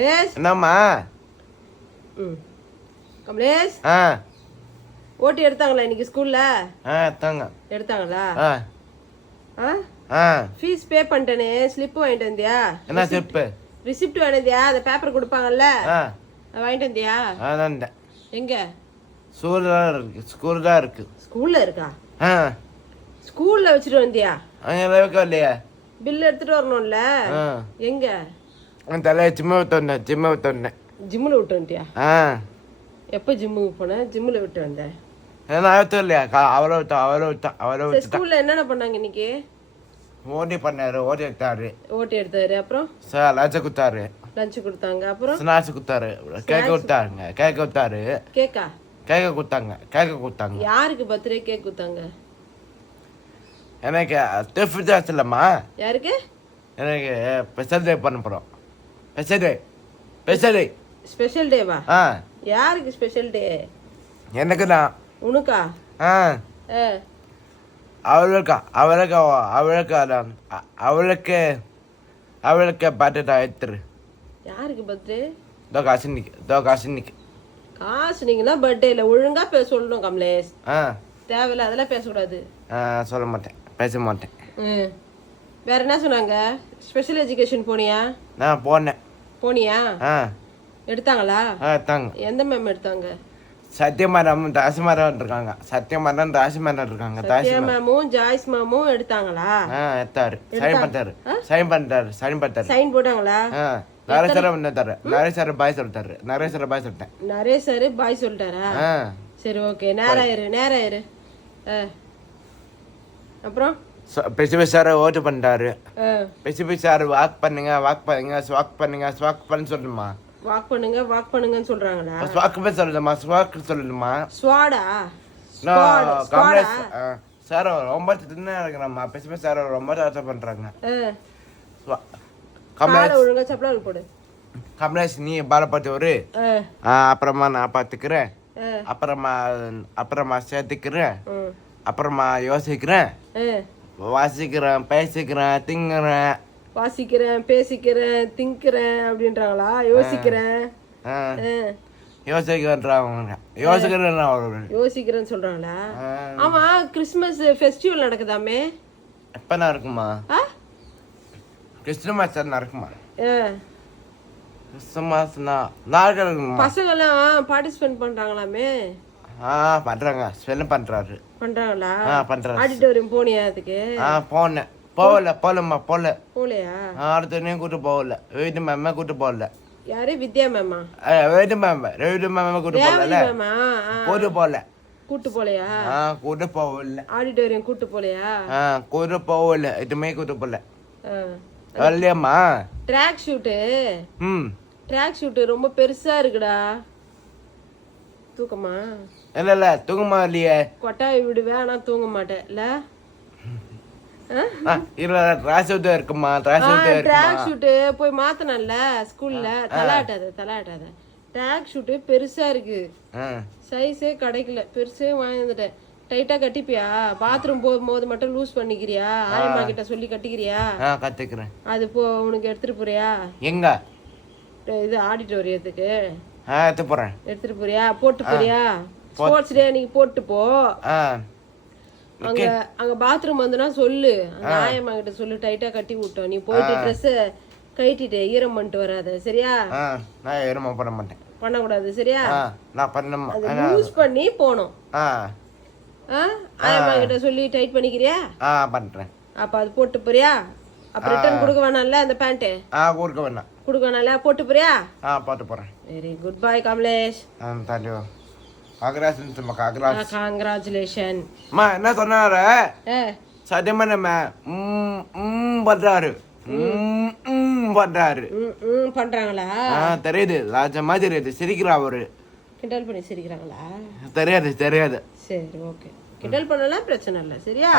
என்னம்மா? ம். கமலேஷ். ஆ. ஓட்டி எடுத்தாங்களா இன்னைக்கு ஸ்கூல்ல? ஆ தாங்க எடுத்தாங்களா? ஆ. ஆ? ஆ. ஃபீஸ் பே பண்ணிட்டேனே ஸ்லிப் வாங்கிட்டு வந்தியா? என்ன செப்பு ரிசிப்ட் வாங்கிட்டியா அந்த பேப்பர் கொடுப்பாங்கல்ல? ஆ. வாங்கிட்டு வந்தியா? அதான் எங்க? ஸ்கூல் தான் இருக்கு. ஸ்கூல் தான் இருக்கு. ஸ்கூல்ல இருக்கா? ஆ. ஸ்கூல்ல வச்சுட்டு வந்தியா? அங்கே வைக்க இல்லையா பில் எடுத்துட்டு வரணும்ல? ஆ. எங்க? என் தலையை ஜிம்ம விட்டு வந்தேன் ஜிம்ம விட்டு வந்தேன் ஜிம்மில் விட்டு வந்துட்டியா? ஆ. எப்போ ஜிம்முக்கு போனேன் ஜிம்மில் விட்டு வந்தேன் ஏன்னா விட்டு இல்லையா கா- அவரை விட்டா அவரை விட்டா அவரை சரி விட்டுட்டா. ஸ்கூல்ல என்னென்ன பண்ணாங்க இன்னைக்கு? ஓடி பண்ணாரு ஓடி எடுத்தாரு. ஓட்டி எடுத்தாரு. அப்புறம்? சார் லஞ்சம் குத்தாரு லஞ்சு கொடுத்தாங்க. அப்புறம்? ஸ்நாக்ஸ் குத்தாரு கேக்க கொடுத்தாருங்க கேக்க கொடுத்தாரு. கேக்கா கேக்க கொடுத்தாங்க. கேக்க கொடுத்தாங்க. யாருக்கு பர்த்டே கேக் கொடுத்தாங்க? எனக்கு டிஃபன் ஜாஸ்தி இல்லைம்மா யாருக்கு? எனக்கு ஸ்பெஷல் டே பண்ண போகிறோம் special day special day special டேவா? ஆ. யாருக்கு ஸ்பெஷல் டே? எனக்கு தான் உனக்கா? ஆ. அவளுக்கா அவளுக்கு அவளுக்கு அதான் அ- அவளுக்கு அவளுக்கு பர்த்டே ஆயிடுத்துரு. யாருக்கு பர்த்டே? இதோ காசினிக்கு இதோ காசினிக்கு. காசு நீங்கன்னா பர்த்டே இல்லை. ஒழுங்கா பேச சொல்லணும் கமலேஷ். ஆ. தேவையில்ல அதெல்லாம் பேசக்கூடாது. ஆ, சொல்ல மாட்டேன். பேச மாட்டேன். ம். வேற என்ன சொன்னாங்க? ஸ்பெஷல் எஜுகேஷன் போனியா? நான் போனேன். போனியா? ஆ. எடுத்தாங்களா? ஆ தாங்க எந்த மேம் எடுத்தாங்க? சத்தியமரம் ராசிமரம் இருக்காங்க. சத்தியமரம் ராசிமரம் இருக்காங்க. சத்யா மேமும் ஜாய்ஸ் மேமும் எடுத்தாங்களா? ஆ எடுத்தாரு. சைன் பண்ணிட்டாரு சைன் பண்ணிட்டாரு சைன் பண்ணிட்டாரு சைன் போட்டாங்களா? ஆ நரேஸ்வரம் வந்துட்டாரு நரேஸ்வரம் பாய் சொல்லிட்டாரு. நரேஸ்வரம் பாய் சொல்லிட்டேன். நிறைய சார் பாய் சொல்லிட்டாரா? ஆ. சரி ஓகே நேரம் இரு நேரம் இரு அப்புறம்? பெசிபி சார் ஓட்டு பண்ணிட்டாரு ஆ. பெசிபி சார் வாக் பண்ணுங்க வாக் பண்ணுங்க ஸ்வாக் பண்ணுங்க ஸ்வாக் பண்ண சொல்லணுமா வாக் பண்ணுங்க வாக் பண்ணுங்கன்னு சொல்றாங்களா? ஸ்வாக் பண்ண சொல்லணுமா? ஸ்வாக் சொல்லணுமா? ஸ்வாடா கமலேஷ் சார் ரொம்ப தின்னு இருக்கிறாம்மா பெசிபி சார் ரொம்ப டார்ச்சர் பண்றாங்க. கமலேஷ் ஒழுங்கா சப்பலால் போடு. கமலேஷ் நீ பாலப்பட்டு ஒரு அப்புறமா நான் பார்த்துக்கிறேன் ஆ. அப்புறமா அப்புறமா சேர்த்துக்கிறேன். அப்புறமா யோசிக்கிறேன். வாசிக்கிறேன் பேசிக்கிறேன் திங்குறேன். வாசிக்கிறேன் பேசிக்கிறேன் திங்கிறேன் அப்படின்றாங்களா? யோசிக்கிறேன். யோசிக்கிறேன்றாங்க. யோசிக்கிறேன் யோசிக்கிறேன்னு சொல்றாங்களா? ஆமா கிறிஸ்மஸ் ஃபெஸ்டிவல் நடக்குதாமே? எப்ப நடக்குமா ஆ? கிறிஸ்துமஸ் நடக்குமா ஆ. கிறிஸ்துமஸ்னா நாளைக்கு இருக்குமா? பசங்கெல்லாம் பார்ட்டிசிபேட் பண்றாங்களாமே? ஆ பண்றாங்க. ஸ்பெல் பண்றாரு. பண்றாங்களா? ஆ பண்றாரு. ஆடிட்டோரியம் போனியா அதுக்கு? ஆ போனேன் போகல போகலம்மா போகல போலையா? அடுத்தனையும் கூட்டு போகல. வீட்டு மேமே கூட்டு போகல. யாரு? வித்யா மேமா வீட்டு மேம் வீட்டு மேமே கூட்டு போகல கூட்டு போகல. கூட்டு போலையா? ஆ கூட்டு போகல. ஆடிட்டோரியம் கூட்டு போலையா? ஆ கூட்டு போகல. எதுவுமே கூட்டு போகல. ஆ. வரலையம்மா? ட்ராக் ஷூட்டு ம். ட்ராக் ஷூட்டு ரொம்ப பெருசா இருக்குடா. தூக்கமா? இல்ல இல்ல தூங்கமா இல்லையே. கொட்டாய் விடுவேன் ஆனா தூங்க மாட்டேன். இல்ல? இல்ல விட்டு இருக்குமா? ராசி விட்டு இருக்குமா? ட்ராக் ஷூட்டு போய் மாத்தனல்ல ஸ்கூல்ல. தலாட்டாத தலாட்டாத ட்ராக் ஷூட்டு பெருசா இருக்கு. சைஸே கிடைக்கல. பெருசே வாங்கி வந்துட்டேன். டைட்டா கட்டிப்பியா? பாத்ரூம் போகும்போது மட்டும் லூஸ் பண்ணிக்கிறியா? ஆயம்மா கிட்ட சொல்லி கட்டிக்கிறியா? கத்துக்கிறேன். அது போ உனக்கு எடுத்துட்டு போறியா? எங்க? இது ஆடிட்டோரியத்துக்கு ஆ எடுத்து போறேன். எடுத்துட்டு போறியா? போட்டு போறியா? ஸ்போர்ட்ஸ் டே நீங்க போட்டு போ. அங்க அங்க பாத்ரூம் வந்துனா சொல்லு. ஆயம்மா கிட்ட சொல்லு டைட்டா கட்டி விட்டோம். நீ போயிட்டு ட்ரெஸ் கட்டிட்டு ஈரம் பண்ணிட்டு வராத சரியா? நான் எருமை பண்ண மாட்டேன். பண்ணக்கூடாது சரியா? ஆ நான் பண்ணமா அது லூஸ் பண்ணி போகணும் ஆ. ஆ? ஆயம்மா கிட்ட சொல்லி டைட் பண்ணிக்கிறியா? ஆ பண்றேன். அப்ப அது போட்டு போறியா? அப்ப ரிட்டர்ன் கொடுக்க வேணாம்ல அந்த பேண்ட் ஆ கொடுக்க வேணாம். கொடுக்க வேணாம்ல போட்டு போறியா? ஆ போட்டு போறேன். Very good boy Kamlesh. ஆ தேங்க்யூ காங்கிராஸ் சும்மா காங்கிராஸ் காங்கிராச்சுலேஷன் அம்மா என்ன சொன்னாரு? ஏ? சத்தியமா நம்ம ம் ம் பண்றாரு. ம் ம் பண்றாரு. ம் ம் பண்றாங்களா? ஆ தெரியுது. ராஜமா தெரியுது சிரிக்கிறா அவரு. கிண்டல் பண்ணி சிரிக்கிறாங்களா? தெரியாது தெரியாது. சரி ஓகே கிண்டல் பண்ணலாம் பிரச்சனை இல்லை. சரியா?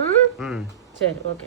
ம்? ம். சரி ஓகே